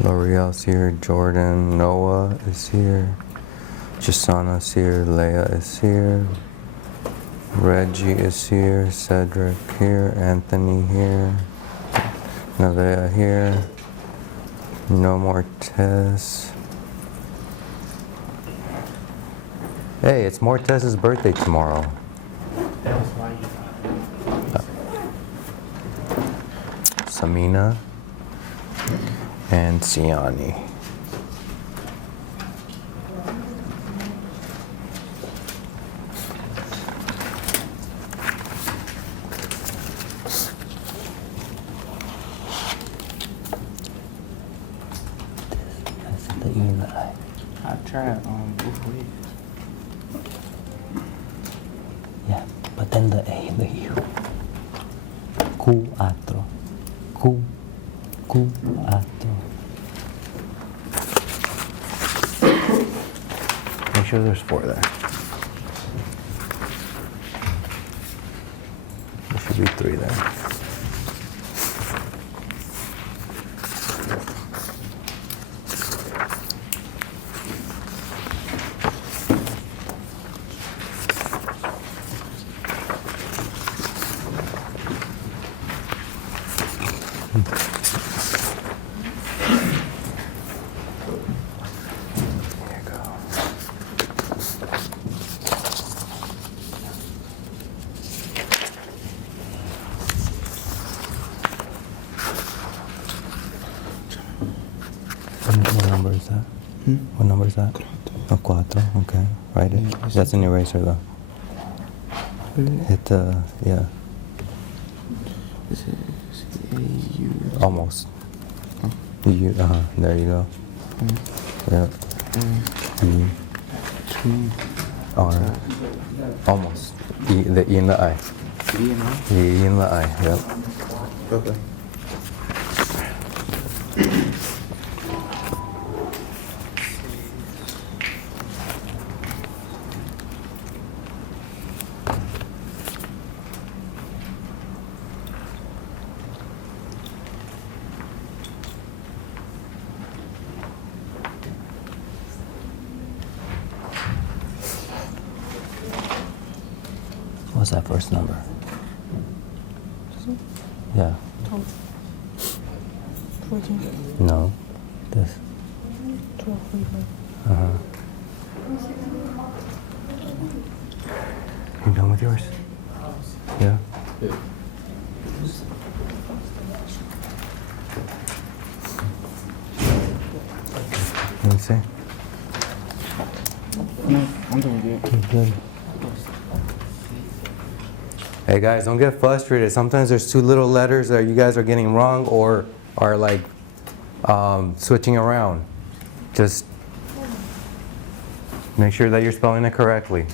L'Oreal's here, Jordan, Noah is here, Jasana's here, Leia is here, Reggie is here, Cedric here, Anthony here, Nevaeh here, no more Tess. Hey, it's Mortez's birthday tomorrow. That's why you Samina and Siani. I tried both ways. Yeah, but then the A and the U. Cuatro. Cuatro. Make sure there's 4 there. There should be 3 there. Here you go. What number is that? What number is that? Oh, 4. Okay, write it. Yeah, That's an eraser though. Hit the, yeah, This is A-U. almost. You, there you go. Yeah. E, 2 R, almost. E, the E and the I. E and I. The E and the I, yep. Okay. What's that first number? Yeah. 14, No. This. 12, 45. Uh-huh. You done with yours? Yeah? Let me see. No, I'm doing good. Okay, good. Hey guys, don't get frustrated. Sometimes there's 2 little letters that you guys are getting wrong or are like switching around. Just make sure that you're spelling it correctly.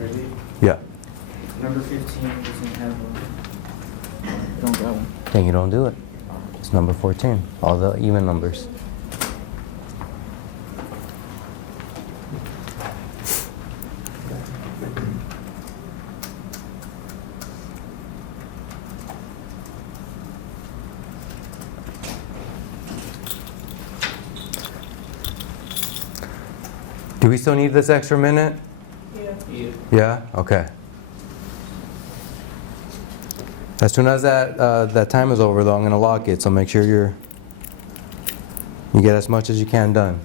Ready? Yeah. Number 15 doesn't have a. Don't got one. Then you don't do it. It's number 14. All the even numbers. Do we still need this extra minute? Yeah. Yeah? Okay. As soon as that time is over though, I'm gonna lock it, so make sure you get as much as you can done.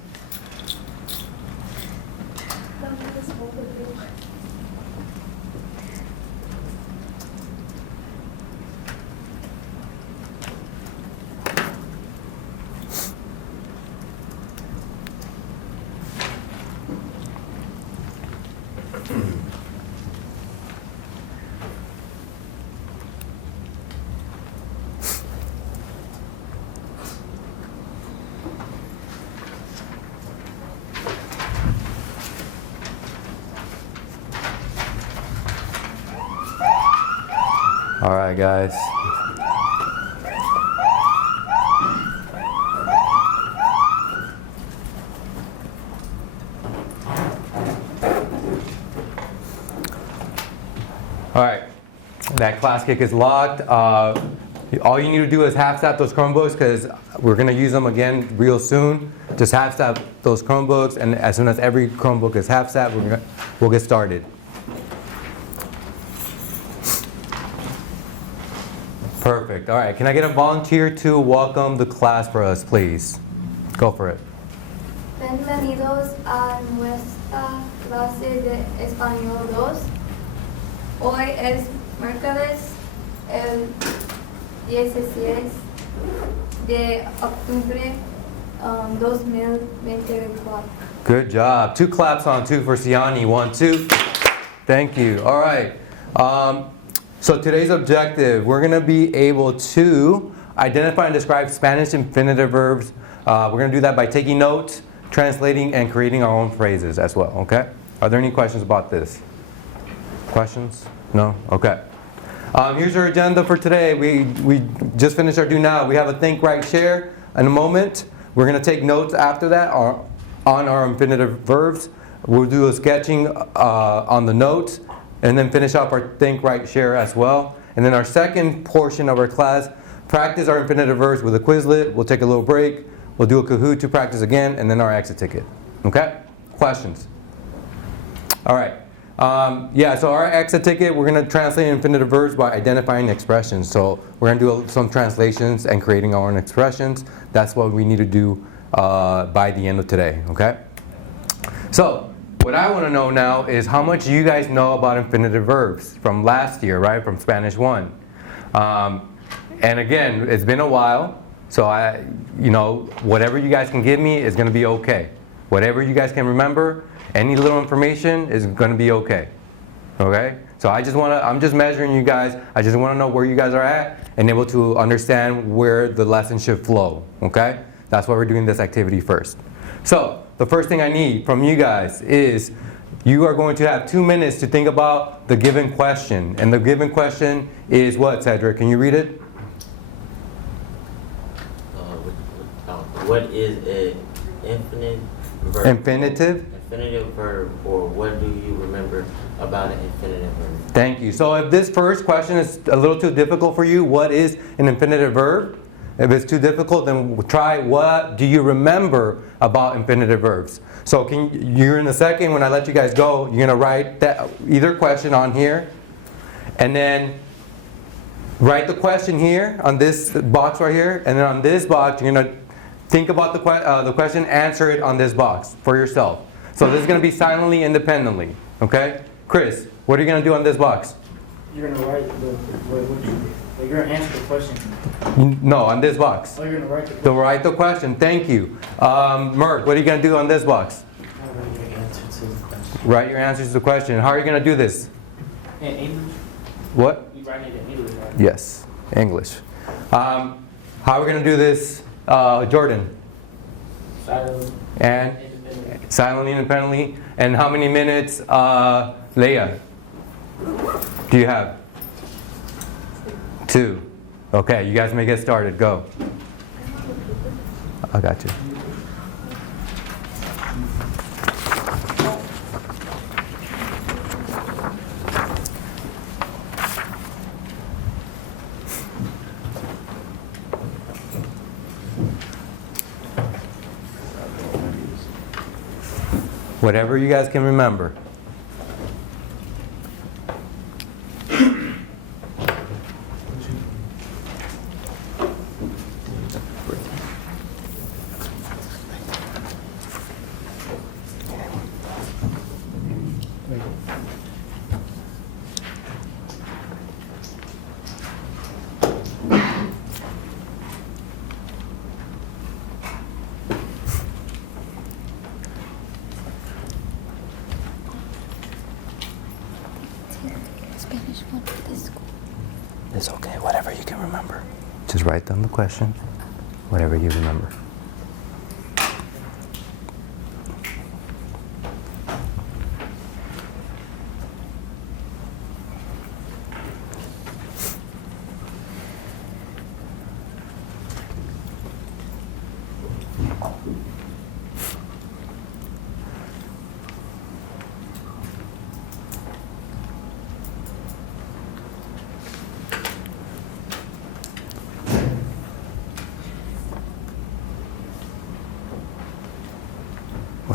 All right, guys. All right, that class kick is locked. All you need to do is half stack those Chromebooks because we're going to use them again real soon. Just half stack those Chromebooks, and as soon as every Chromebook is half stacked, we'll get started. Perfect. All right. Can I get a volunteer to welcome the class for us, please? Go for it. Bienvenidos a nuestra clase de Español 2. Hoy es miércoles el 16 de octubre 2024. Good job. 2 claps on 2 for Siani. 1, 2. Thank you. All right. So today's objective, we're going to be able to identify and describe Spanish infinitive verbs. We're going to do that by taking notes, translating, and creating our own phrases as well. Okay? Are there any questions about this? Questions? No? Okay. Here's our agenda for today. We just finished our do now. We have a think, write, share in a moment. We're going to take notes after that on our infinitive verbs. We'll do a sketching on the notes and then finish off our think, write, share as well. And then our second portion of our class, practice our infinitive verbs with a Quizlet. We'll take a little break. We'll do a Kahoot to practice again, and then our exit ticket. Okay? Questions? All right. So our exit ticket, we're going to translate infinitive verbs by identifying expressions. So we're going to do some translations and creating our own expressions. That's what we need to do by the end of today. Okay? So what I want to know now is how much you guys know about infinitive verbs from last year, right? From Spanish 1. And again, it's been a while. So whatever you guys can give me is going to be okay. Whatever you guys can remember, any little information is going to be okay. Okay? So I'm just measuring you guys. I just want to know where you guys are at and able to understand where the lesson should flow. Okay? That's why we're doing this activity first. So the first thing I need from you guys is you are going to have 2 minutes to think about the given question. And the given question is what, Cedric? Can you read it? What is an infinite verb? Infinitive? Infinitive verb, or what do you remember about an infinitive verb? Thank you. So if this first question is a little too difficult for you, what is an infinitive verb? If it's too difficult, then try what do you remember about infinitive verbs. So you're in a second, when I let you guys go, you're going to write that either question on here, and then write the question here on this box right here, and then on this box you're going to think about the question, answer it on this box for yourself. So this is going to be silently, independently. Okay? Chris, what are you going to do on this box? You're gonna write you're gonna answer the question. No, on this box. Oh, you're gonna write the question. So write the question. Thank you. Merck, what are you going to do on this box? Write your answer to the question. Write your answers to the question. How are you going to do this? In English? What? You write it in English, right? Yes, English. How are we going to do this, Jordan? Silent. And Independent. silently, independently. And how many minutes, Leia, do you have? 2. Okay, you guys may get started. Go. I got you. Whatever you guys can remember. Spanish 1 for this school. It's okay, whatever you can remember. Just write down the question, whatever you remember.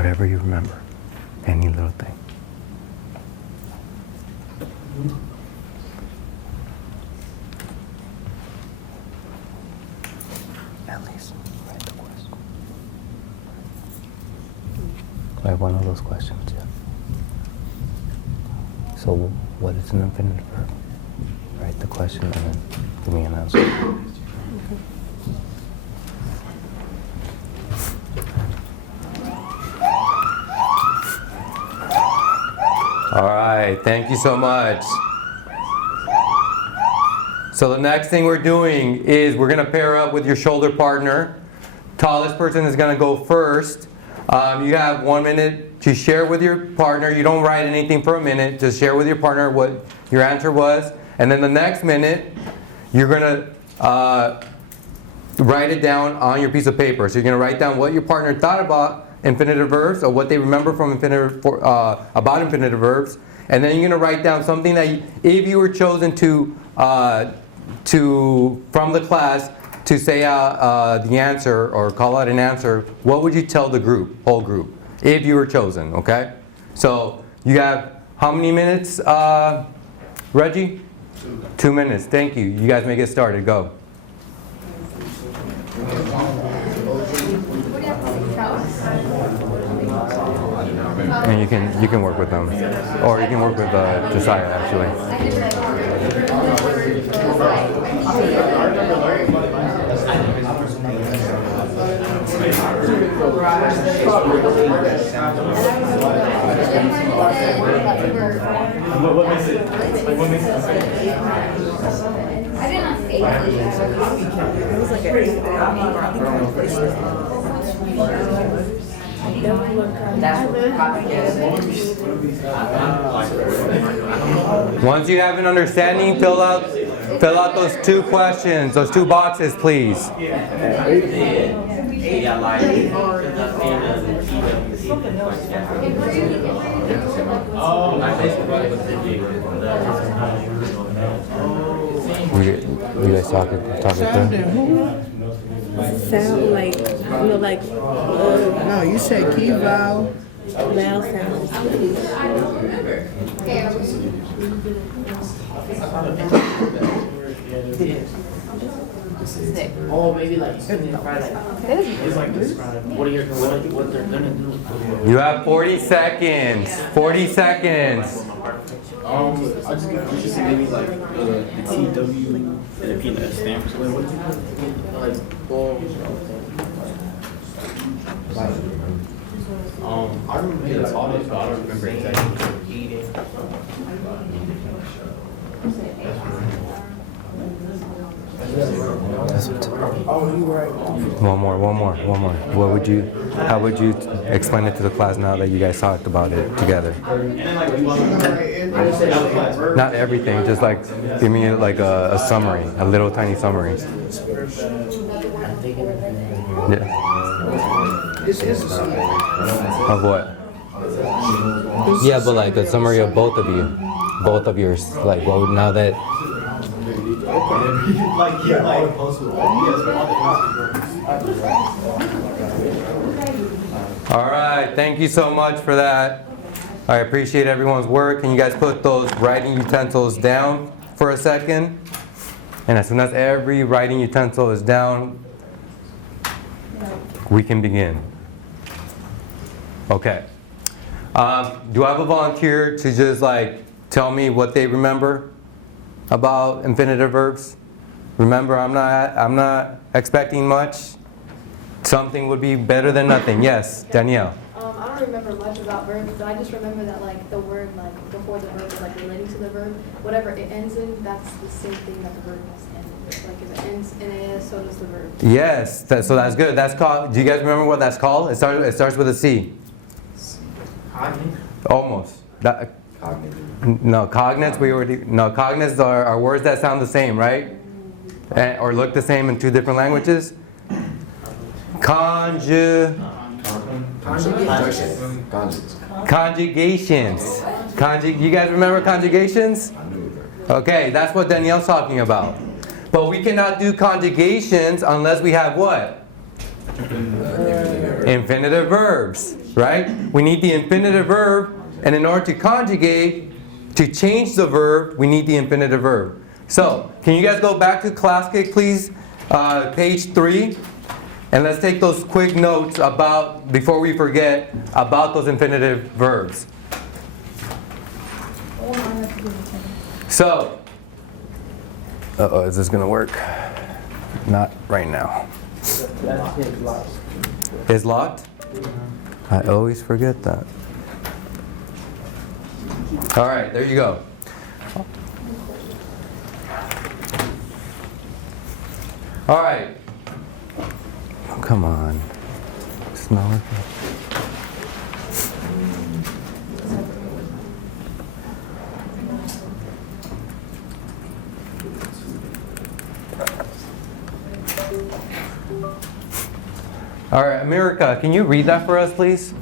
Whatever you remember. Any little thing. At least write the question. Like one of those questions, yeah. So what is an infinitive verb? Write the question and then give me an answer. All right, thank you so much. So the next thing we're doing is we're gonna pair up with your shoulder partner. Tallest person is gonna go first. You have 1 minute to share with your partner. You don't write anything for a minute, just share with your partner what your answer was. And then the next minute, you're gonna write it down on your piece of paper. So you're gonna write down what your partner thought about infinitive verbs, or what they remember from about infinitive verbs, and then you're going to write down something that if you were chosen to from the class to say the answer or call out an answer, what would you tell the whole group, if you were chosen? Okay, so you have how many minutes, Reggie? 2 minutes. Thank you. You guys may get started. Go. And you can work with them, or you can work with Josiah actually. I did not say It was like Once you have an understanding, fill out those 2 questions, those 2 boxes, please. You guys talking through? sound like, No, you said key vowel. vowel sounds. Oh, maybe like sitting in front of it's like describe what they're gonna do. You have 40 seconds. 40 seconds. I just say maybe like the TW and the P and the stamps. Like, I remember being taught it, but I don't remember exactly. Oh, you right. One more. How would you explain it to the class now that you guys talked about it together? Not everything, just like give me like a summary, a little tiny summary. Yeah. This is a summary. Of what? Yeah, but like a summary of both of you. Both of yours. Like, well, now that. All right, thank you so much for that. I appreciate everyone's work. Can you guys put those writing utensils down for a second? And as soon as every writing utensil is down, we can begin. Okay. Do I have a volunteer to just like tell me what they remember about infinitive verbs? Remember, I'm not expecting much. Something would be better than nothing. Yes, Danielle. I don't remember much about verbs, but I just remember that like the word like before the verb is like relating to the verb. Whatever it ends in, that's the same thing that the verb has ended with. Like if it ends in AS, so does the verb. Yes, so that's good. That's called. Do you guys remember what that's called? It starts with a C. Cognitive? Almost. No, cognates. Cognates are words that sound the same, right? Or look the same in 2 different languages. Conjugations. You guys remember conjugations? Okay, that's what Danielle's talking about. But we cannot do conjugations unless we have what? Infinitive verbs, right? We need the infinitive verb, and in order to conjugate, to change the verb, we need the infinitive verb. So, can you guys go back to Classic, please? Page 3. And let's take those quick notes about, before we forget, about those infinitive verbs. So, is this gonna work? Not right now. Is locked? I always forget that. All right, there you go. All right. Oh, come on. It's not working. All right, America, can you read that for us, please?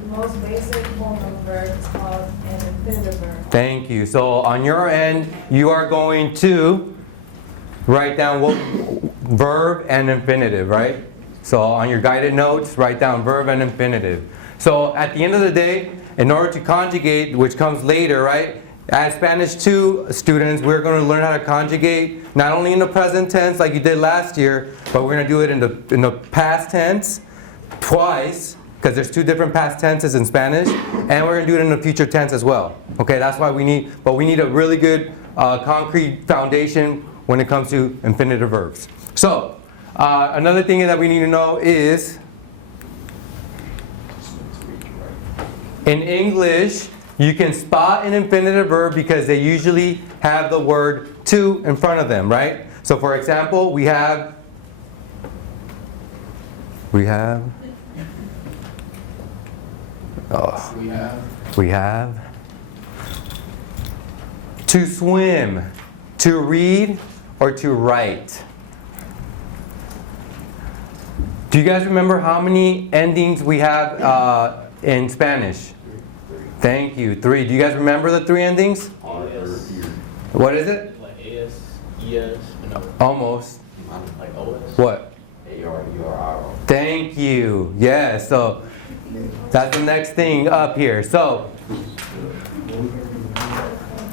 The most basic form of verb is called an infinitive verb. Thank you. So on your end, you are going to write down what verb and infinitive, right? So on your guided notes, write down verb and infinitive. So at the end of the day, in order to conjugate, which comes later, right? As Spanish 2 students, we're going to learn how to conjugate, not only in the present tense like you did last year, but we're going to do it in the past tense twice, because there's 2 different past tenses in Spanish, and we're going to do it in the future tense as well. Okay, that's why we need a really good concrete foundation when it comes to infinitive verbs. So, another thing that we need to know is, in English, you can spot an infinitive verb because they usually have the word to in front of them, right? So for example, we have to swim, to read, or to write. Do you guys remember how many endings we have in Spanish? Thank you. 3. Do you guys remember the 3 endings? What is it? Like AS, ES, no. Almost. Like OS. What? Thank you. Yeah, so that's the next thing up here. So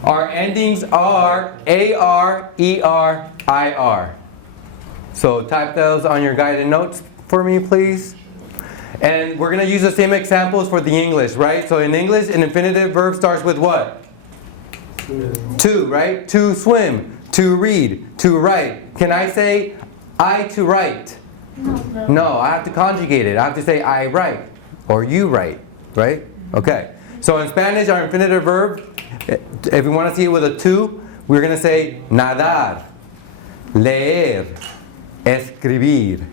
our endings are AR, ER, IR. So type those on your guided notes for me, please. And we're going to use the same examples for the English, right? So in English, an infinitive verb starts with what? To, right? To swim, to read, to write. Can I say I to write? No, I have to conjugate it. I have to say I write or you write, right? Okay. So in Spanish, our infinitive verb, if we want to see it with a to, we're going to say nadar, leer, escribir.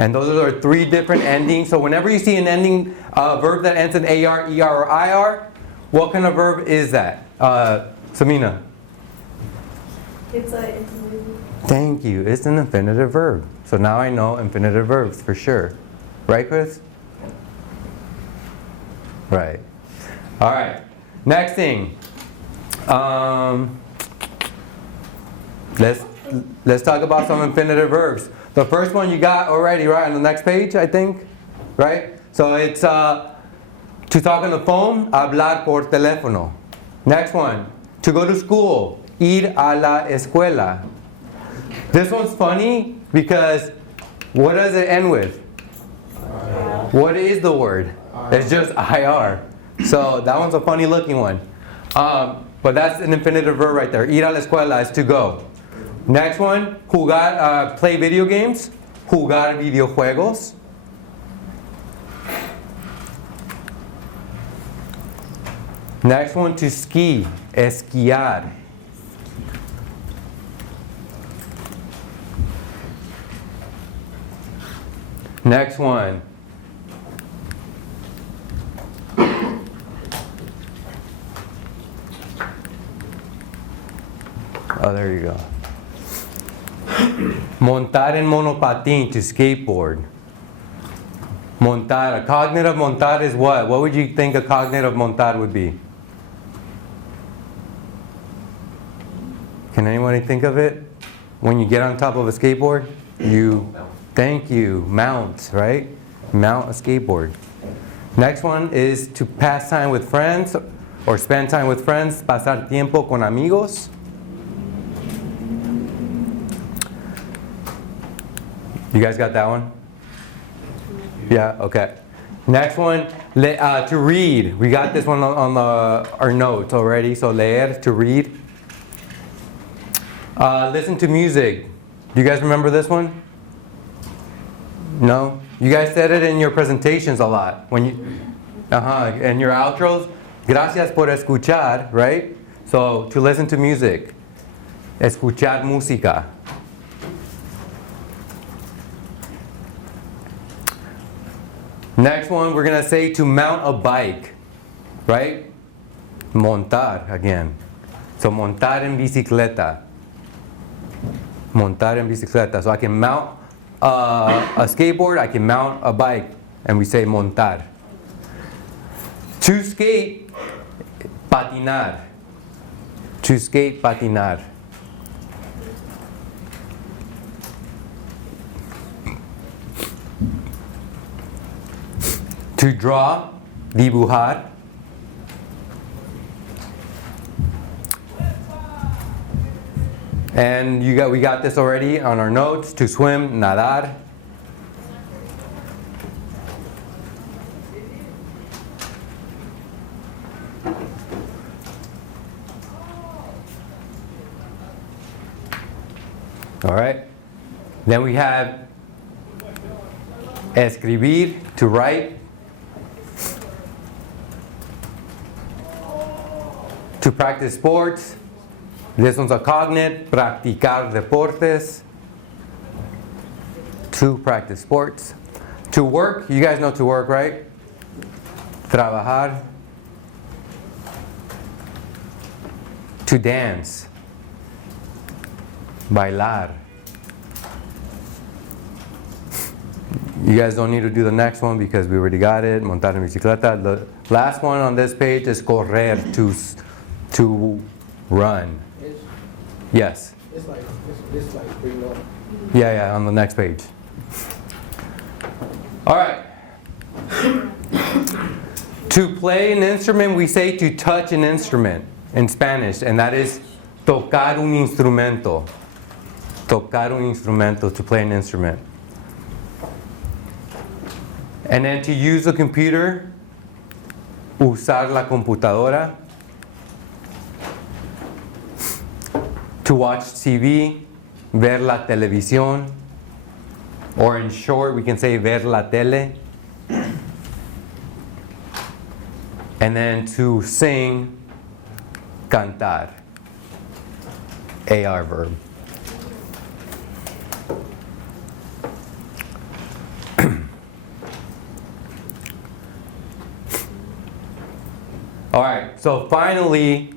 And those are 3 different endings. So whenever you see an ending verb that ends in AR, ER, or IR, what kind of verb is that? Samina? It's a Thank you. It's an infinitive verb. So now I know infinitive verbs for sure. Right, Chris? Right. All right. Next thing. Let's talk about some infinitive verbs. The first one you got already, right, on the next page, I think, right? So it's to talk on the phone, hablar por teléfono. Next one, to go to school, ir a la escuela. This one's funny because what does it end with? What is the word? It's just IR. So that one's a funny looking one. But that's an infinitive verb right there. Ir a la escuela is to go. Next one, jugar, play video games, jugar videojuegos. Next one, to ski, esquiar. Next one. Oh, there you go. Montar en monopatín, to skateboard. Montar, a cognitive montar is what? What would you think a cognitive montar would be? Can anybody think of it? When you get on top of a skateboard, you Thank you. Mount, right? Mount a skateboard. Next one is to pass time with friends or spend time with friends. Pasar tiempo con amigos. You guys got that one? Yeah, okay. Next one, to read. We got this one on our notes already. So leer, to read. Listen to music. Do you guys remember this one? No? You guys said it in your presentations a lot. When you, in your outros. Gracias por escuchar, right? So to listen to music. Escuchar música. Next one, we're going to say to mount a bike, right? Montar again. So montar en bicicleta. Montar en bicicleta. So I can mount a skateboard, I can mount a bike, and we say montar. To skate, patinar. To skate, patinar. To draw, dibujar. And we got this already on our notes. To swim, nadar. All right. Then we have escribir, to write. To practice sports. This one's a cognate, practicar deportes. To practice sports. To work, you guys know to work, right? Trabajar. To dance. Bailar. You guys don't need to do the next one because we already got it. Montar en bicicleta. The last one on this page is correr, to run. Yes. It's like pretty low. Yeah, on the next page. All right. To play an instrument, we say to touch an instrument in Spanish, and that is tocar un instrumento. Tocar un instrumento, to play an instrument. And then to use a computer, usar la computadora. To watch TV, ver la televisión, or in short, we can say ver la tele. And then to sing, cantar, AR verb. All right, so finally,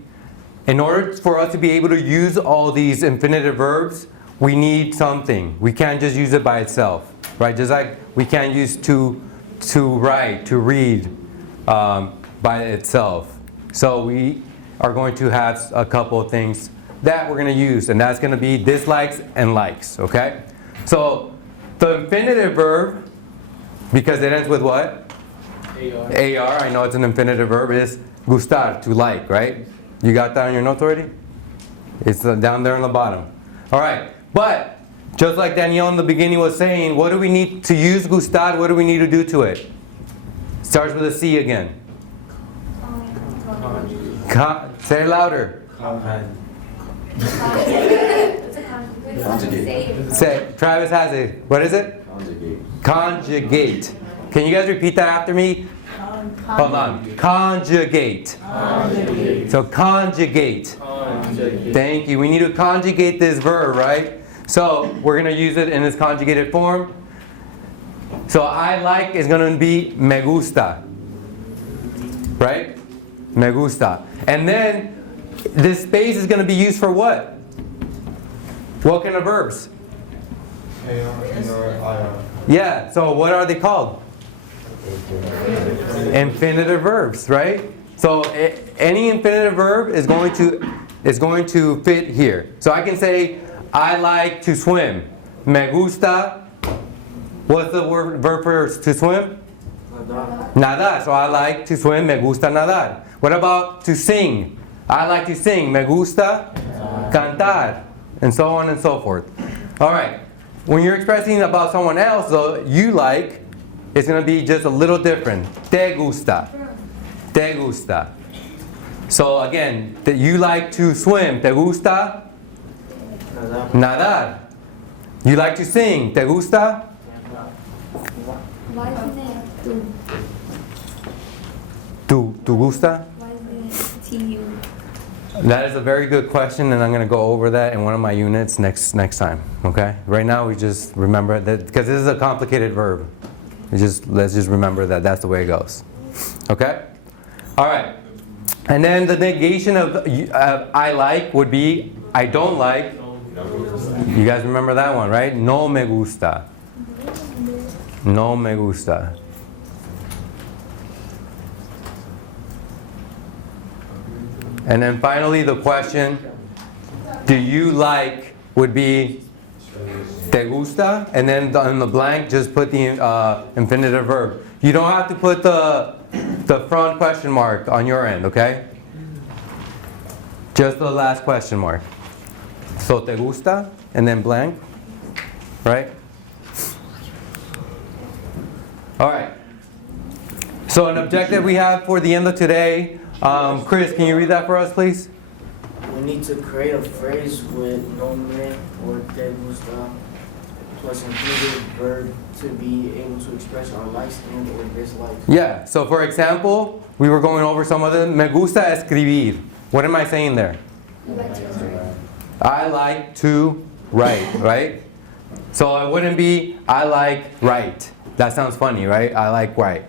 in order for us to be able to use all these infinitive verbs, we need something. We can't just use it by itself, right? Just like we can't use to write, to read by itself. So we are going to have a couple of things that we're going to use, and that's going to be dislikes and likes, okay? So the infinitive verb, because it ends with what? AR, I know it's an infinitive verb, is gustar, to like, right? You got that on your notes already? It's down there on the bottom. All right, but just like Danielle in the beginning was saying, what do we need to use gustar? What do we need to do to it? Starts with a C again. Say it louder. Say, Travis has it. What is it? Conjugate. Can you guys repeat that after me? Hold on. Conjugate. So conjugate. Thank you. We need to conjugate this verb, right? So we're going to use it in its conjugated form. So I like is going to be me gusta. Right? Me gusta. And then this space is going to be used for what? What kind of verbs? Yeah, so what are they called? Infinitive verbs, right? So any infinitive verb is going to fit here. So I can say I like to swim. Me gusta What's the verb for to swim? Nadar. Nadar. So I like to swim. Me gusta nadar. What about to sing? I like to sing. Me gusta cantar. And so on and so forth. All right. When you're expressing about someone else, though, you like, it's going to be just a little different. Te gusta. Te gusta. So again, you like to swim. Te gusta Nadar. nadar. You like to sing. Te gusta Why is the name tu? tu gusta? Why is the name TU? That is a very good question, and I'm going to go over that in one of my units next time. Okay. Right now, we just remember that because this is a complicated verb. Let's just remember that that's the way it goes. Okay. All right. And then the negation of I like would be I don't like. You guys remember that one, right? No me gusta. No me gusta. And then finally the question, do you like would be te gusta? And then on the blank, just put the infinitive verb. You don't have to put the front question mark on your end, okay? Just the last question mark. So te gusta, and then blank, right? All right. So an objective we have for the end of today. Chris, can you read that for us, please? We need to create a phrase with no me or te gusta plus included verb to be able to express our likes and or dislikes. Yeah. So for example, we were going over some of them. Me gusta escribir. What am I saying there? I like to write, right? So it wouldn't be I like write. That sounds funny, right? I like write.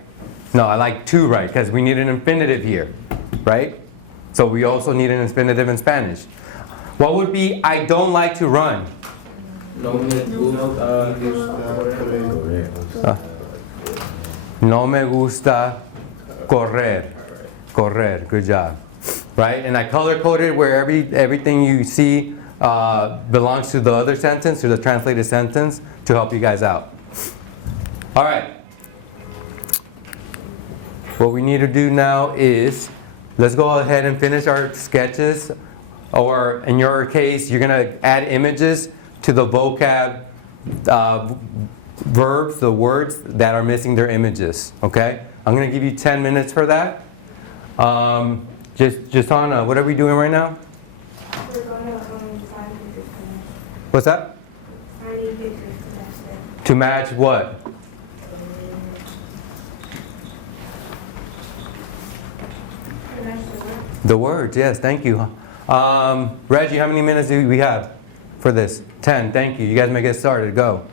No, I like to write because we need an infinitive here, right? So we also need an infinitive in Spanish. What would be I don't like to run? No me gusta No me gusta correr. Correr. Good job. Right? And I color coded where everything you see belongs to the other sentence, to the translated sentence, to help you guys out. All right. What we need to do now is, let's go ahead and finish our sketches. Or in your case, you're going to add images to the vocab verbs, the words that are missing their images. Okay? I'm going to give you 10 minutes for that. Just on, what are we doing right now? We're going to find pictures What's that? finding pictures to match them. To match what? To match the word. The words, yes, thank you. Reggie, how many minutes do we have for this? 10, thank you. You guys may get started, go.